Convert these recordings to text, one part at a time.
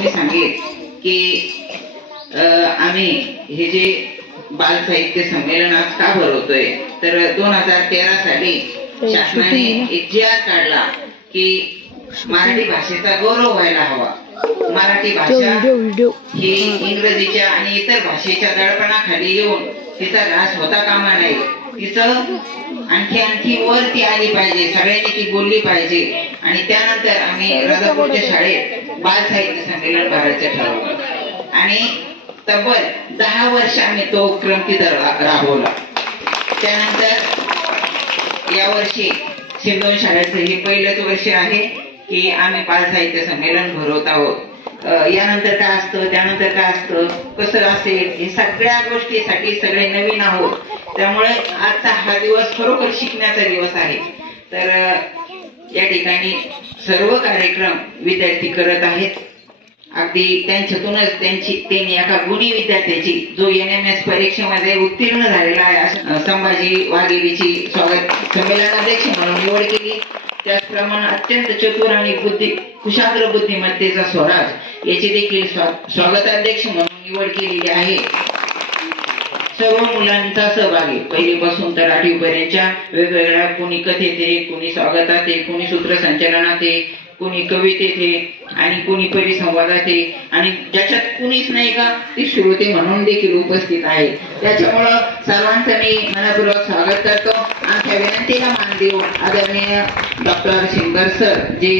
मी सांगेन की आम्ही हे जे बाल साहित्य संमेलन आज का भरवतोय तर 2013 साली शासनाने एक जी.आर. काढला की मराठी भाषेचा गौरव व्हायला हवा. मराठी भाषा ही इंग्रजीच्या आणि इतर भाषेच्या दडपणाखाली येऊन तिचा ऱ्हास होता कामा नये. तिचं आणखी वर ती आली पाहिजे, सगळ्यांनी ती बोलली पाहिजे. आणि त्यानंतर आम्ही राजापूरच्या शाळेत बाल साहित्य संमेलन भरायचं ठरवलं आणि तब्बल 10 वर्ष आम्ही तो उपक्रम तिथं राबवला. त्यानंतर यावर्षी सिंधोन शाळेचं हे पहिलंच वर्ष आहे की आम्ही बाल साहित्य संमेलन भरवत आहोत. यानंतर काय असतं, त्यानंतर काय असतं, कसं असेल, हे सगळ्या गोष्टीसाठी सगळे नवीन आहोत. त्यामुळे आजचा हा दिवस खरोखर शिकण्याचा दिवस आहे. तर या ठिकाणी सर्व कार्यक्रम विद्यार्थी करत आहेत. अगदी त्यांच्यातूनच त्यांनी एका गुणी विद्यार्थ्याची जो NMS परीक्षेमध्ये उत्तीर्ण झालेला आहे संभाजी वाघेरीची स्वागत संमेलनाध्यक्ष म्हणून निवड केली. त्याचप्रमाणे अत्यंत चतुर आणि कुशाग्र बुद्धिमत्तेचा स्वराज याची देखील स्वागताध्यक्ष म्हणून निवड केलेली आहे. सर्व मुलांचा सहभाग आहे, पहिलीपासून तर 8वी पर्यंतच्या वेगवेगळ्या, कोणी कथेत आहे, कोणी स्वागतात आहे, कोणी सूत्रसंचालनात आहे, कोणी कवितेत आहे आणि कोणी परिसंवादात आहे आणि ज्याच्यात कुणीच नाही का ती श्रोते म्हणून देखील उपस्थित आहे. त्याच्यामुळं सर्वांचं मी मनपूर्वक स्वागत करतो. आमच्या विनंतीला मान देऊन आदरणीय डॉक्टर शिंगर सर जे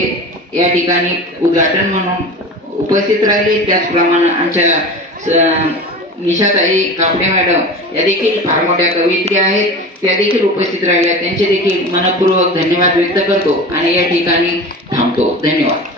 या ठिकाणी उद्घाटन म्हणून उपस्थित राहिले, त्याचप्रमाणे आमच्या निशाताई कापडे मॅडम या देखील फार मोठ्या कवयित्री आहेत, त्या देखील उपस्थित राहिल्या. त्यांचे देखील मनपूर्वक धन्यवाद व्यक्त करतो आणि या ठिकाणी थांबतो. धन्यवाद.